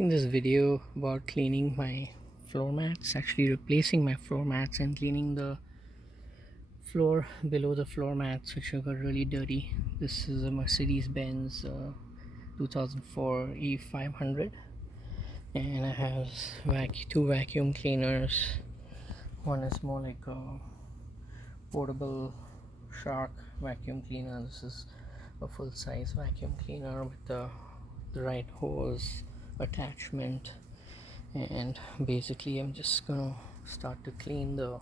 making this video about cleaning my floor mats, actually replacing my floor mats and cleaning the floor below the floor mats, which have got really dirty. This is a Mercedes Benz 2004 E500, and it has two vacuum cleaners. One is more like a portable shark vacuum cleaner. This is a full-size vacuum cleaner with the right hose attachment, and basically I'm just gonna start to clean the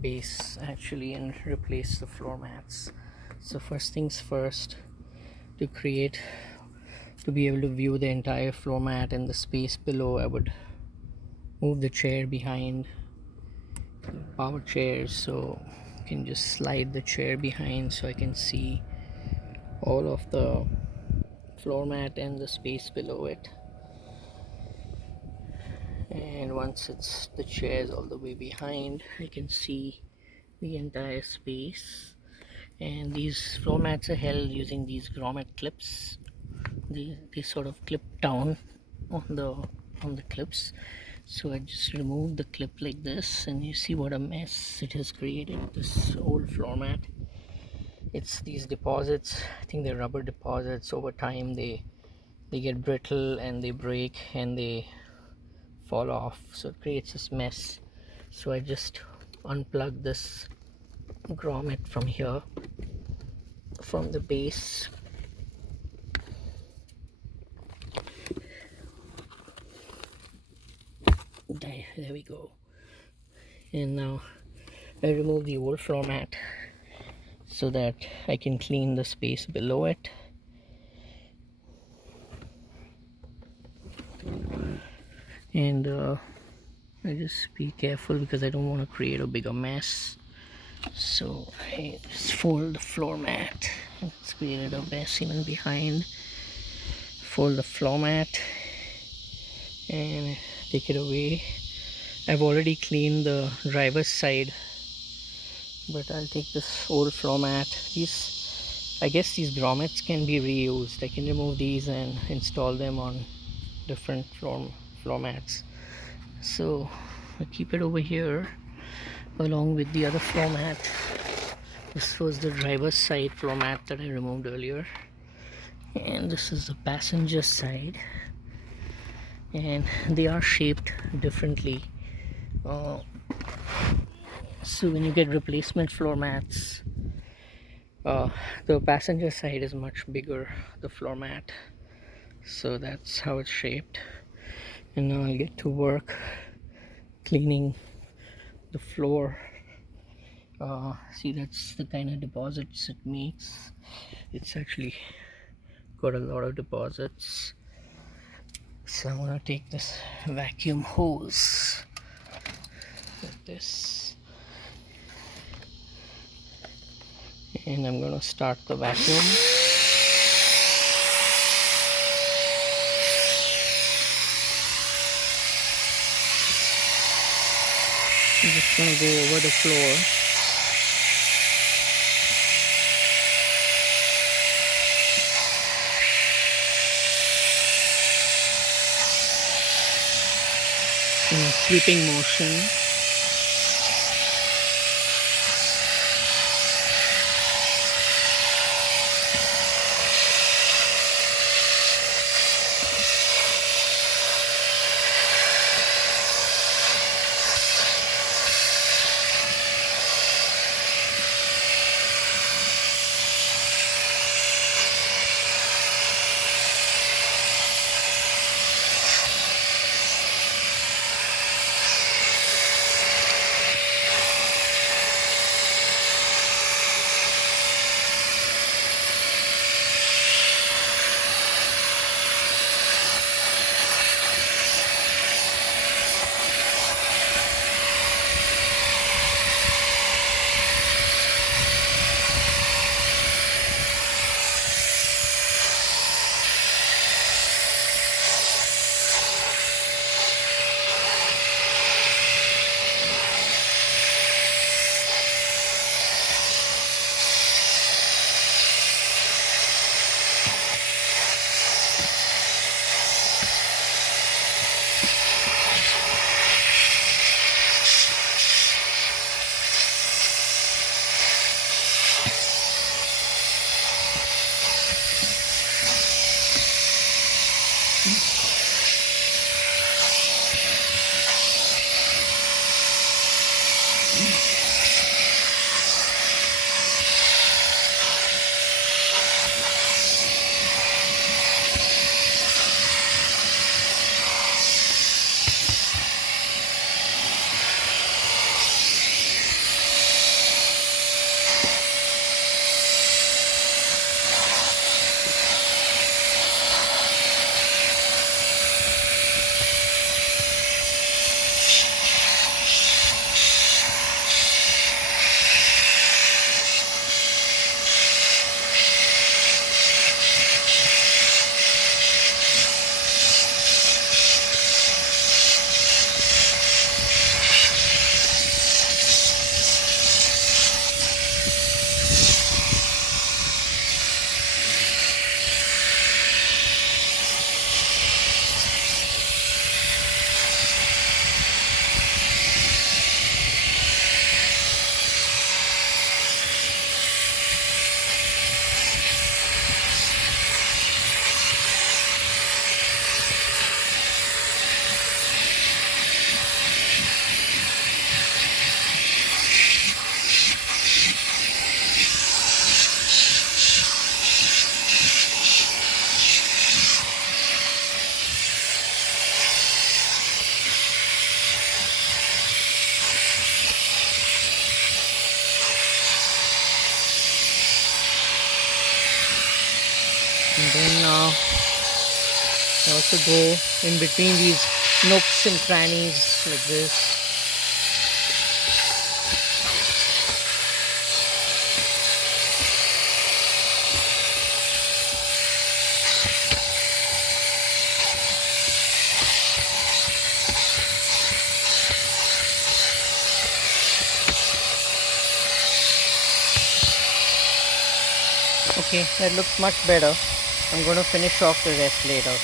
base actually and replace the floor mats. So first things first, to be able to view the entire floor mat and the space below, I would move the chair behind, power chairs, so you can just slide the chair behind so I can see all of the floor mat and the space below it. And once the chair is all the way behind, I can see the entire space. And these floor mats are held using these grommet clips. They sort of clip down on the clips. So I just remove the clip like this, and you see what a mess it has created, this old floor mat. It's these deposits, I think they're rubber deposits. Over time they get brittle and they break and they fall off, so it creates this mess. So I just unplug this grommet from here, from the base. There we go. And now I remove the old floor mat so that I can clean the space below it. And I just be careful because I don't want to create a bigger mess. So I just fold the floor mat. It's created a mess even behind. Fold the floor mat and take it away. I've already cleaned the driver's side, but I'll take this old floor mat. I guess these grommets can be reused. I can remove these and install them on different floor mats. So I keep it over here along with the other floor mat. This was the driver's side floor mat that I removed earlier, and this is the passenger side, and they are shaped differently. So when you get replacement floor mats, the passenger side is much bigger, the floor mat, so that's how it's shaped. And now I'll get to work cleaning the floor. See, that's the kind of deposits it makes. It's actually got a lot of deposits. So I'm gonna take this vacuum hose like this, and I'm gonna start the vacuum. I'm just gonna go over the floor. In a sweeping motion. And then you also go in between these nooks and crannies like this. Okay, that looks much better. I'm going to finish off the rest later.